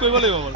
কৰিব লাগিব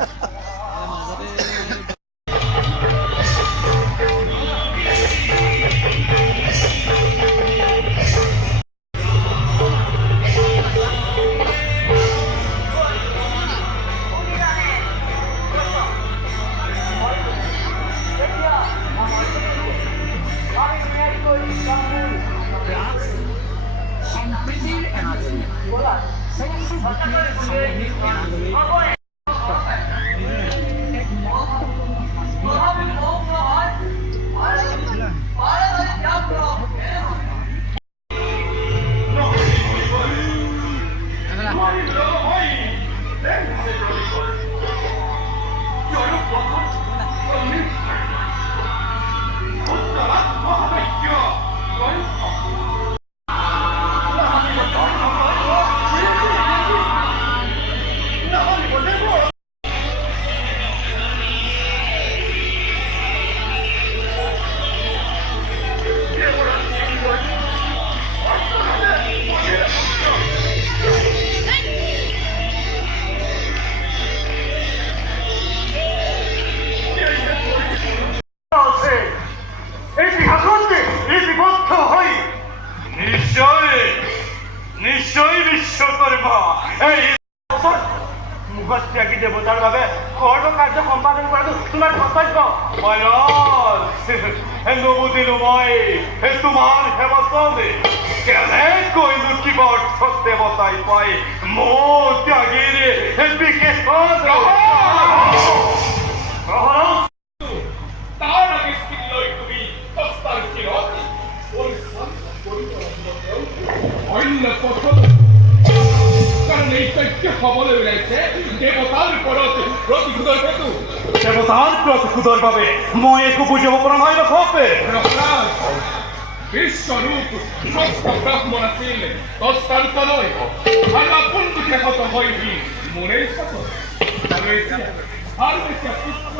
বোলে নিশ্চয় বিশ্বকর্মা এই মুখত্যাগী দেবতার ভাবে কর্ম কার্য সম্পাদন করাটো তোমার কর্তব্য নবদিনো মই তোমার সেবচনে কেনে কইলো কিবা অর্থ দেবতাই পাই মো ত্যাগীরে বিশেষ তার আগে স্থিতি লই তুমি হস্তার কিরত অন্য পথ কারণ এই তথ্য খবরে রয়েছে দেবতার প্রতিশোধের হেতু দেবতার প্রতিশোধের ভাবে মই একু বুঝিব পৰা নাই হবে বিশ্বরূপ ষষ্ঠ ব্রাহ্মণ আছিল তস্তান্ত নয় আর বন্ধু শেষত হইবি মনের সাথে আর বেশি পুত্র